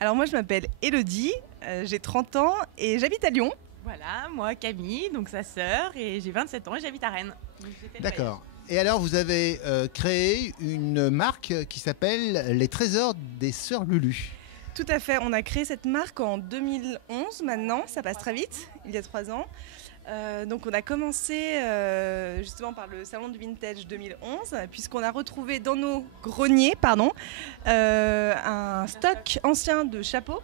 Alors moi je m'appelle Elodie, j'ai 30 ans et j'habite à Lyon. Voilà, moi Camille, donc sa sœur, et j'ai 27 ans et j'habite à Rennes. D'accord. Et alors vous avez créé une marque qui s'appelle Les Trésors des Sœurs Lulu. Tout à fait, on a créé cette marque en 2011 maintenant, ça passe très vite, il y a 3 ans. Donc on a commencé justement par le salon du vintage 2011 puisqu'on a retrouvé dans nos greniers un stock ancien de chapeaux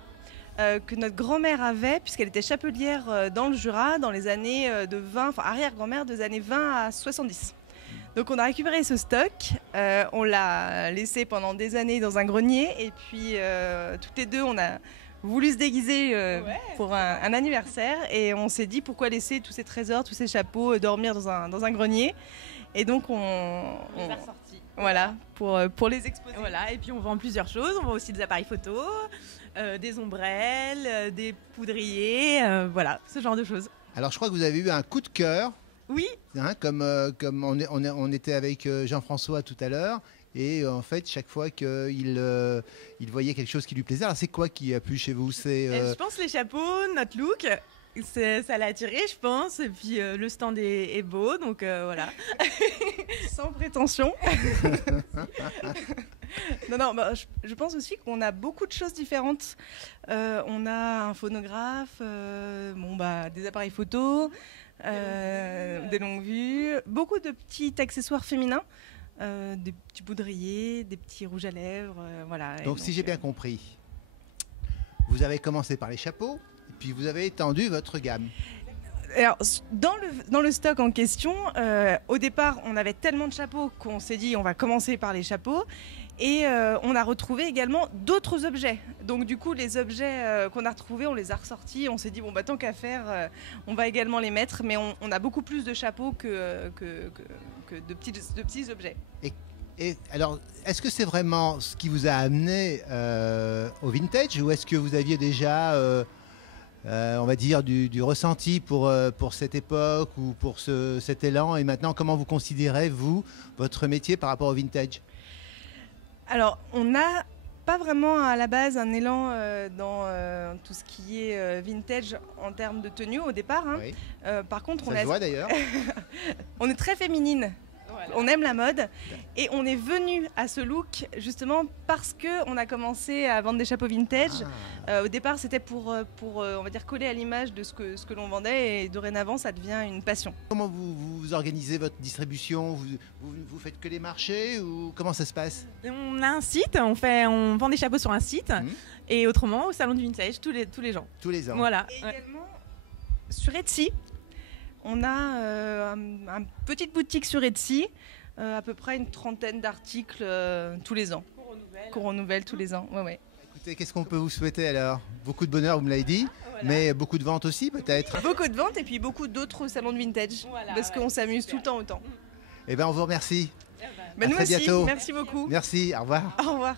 que notre grand-mère avait puisqu'elle était chapelière dans le Jura dans les années de 20, enfin arrière-grand-mère des années 20 à 70. Donc on a récupéré ce stock, on l'a laissé pendant des années dans un grenier et puis toutes les deux on a voulu se déguiser pour un anniversaire et on s'est dit pourquoi laisser tous ces trésors, tous ces chapeaux dormir dans un grenier et donc on les a ressortis. Voilà, pour les exposer. Voilà, et puis on vend plusieurs choses, on vend aussi des appareils photo, des ombrelles, des poudriers, voilà, ce genre de choses. Alors je crois que vous avez eu un coup de cœur. Oui. Hein, comme on était avec Jean-François tout à l'heure. Et en fait, chaque fois qu'il voyait quelque chose qui lui plaisait, alors c'est quoi qui a plu chez vous? Je pense les chapeaux, notre look, ça l'a attiré, je pense. Et puis le stand est beau, donc voilà. Sans prétention. Non, je pense aussi qu'on a beaucoup de choses différentes. On a un phonographe, des appareils photo, des longues vues, beaucoup de petits accessoires féminins. Des petits poudriers, des petits rouges à lèvres, voilà. Donc si j'ai bien compris, vous avez commencé par les chapeaux, et puis vous avez étendu votre gamme. Alors, dans le stock en question, au départ, on avait tellement de chapeaux qu'on s'est dit on va commencer par les chapeaux. Et on a retrouvé également d'autres objets. Donc du coup, les objets qu'on a retrouvés, on les a ressortis. On s'est dit, tant qu'à faire, on va également les mettre. Mais on a beaucoup plus de chapeaux que de petits objets. Et alors, est-ce que c'est vraiment ce qui vous a amené au vintage, ou est-ce que vous aviez déjà, on va dire, du ressenti pour cette époque ou pour cet élan? Et maintenant, comment vous considérez, vous, votre métier par rapport au vintage? Alors, on n'a pas vraiment à la base un élan dans tout ce qui est vintage en termes de tenue au départ. Hein. Oui. Par contre, ça se voit d'ailleurs. On est très féminine. Voilà. On aime la mode et on est venu à ce look justement parce qu'on a commencé à vendre des chapeaux vintage. Au départ, c'était pour on va dire, coller à l'image de ce que l'on vendait et dorénavant, ça devient une passion. Comment vous organisez votre distribution? Vous faites que les marchés ou comment ça se passe? On a un site, on vend des chapeaux sur un site et autrement au salon du vintage tous les gens. Tous les ans. Voilà. Et également sur Etsy. On a une petite boutique sur Etsy, à peu près une 30aine d'articles tous les ans. Qu'on renouvelle tous les ans. Ouais. Écoutez, qu'est-ce qu'on peut vous souhaiter alors? Beaucoup de bonheur, vous me l'avez dit, voilà. Mais beaucoup de ventes aussi peut-être? Beaucoup de ventes et puis beaucoup d'autres salons de vintage, parce qu'on s'amuse tout le temps autant. Eh bien, on vous remercie. Nous à très aussi, bientôt. merci beaucoup. Merci, au revoir. Au revoir.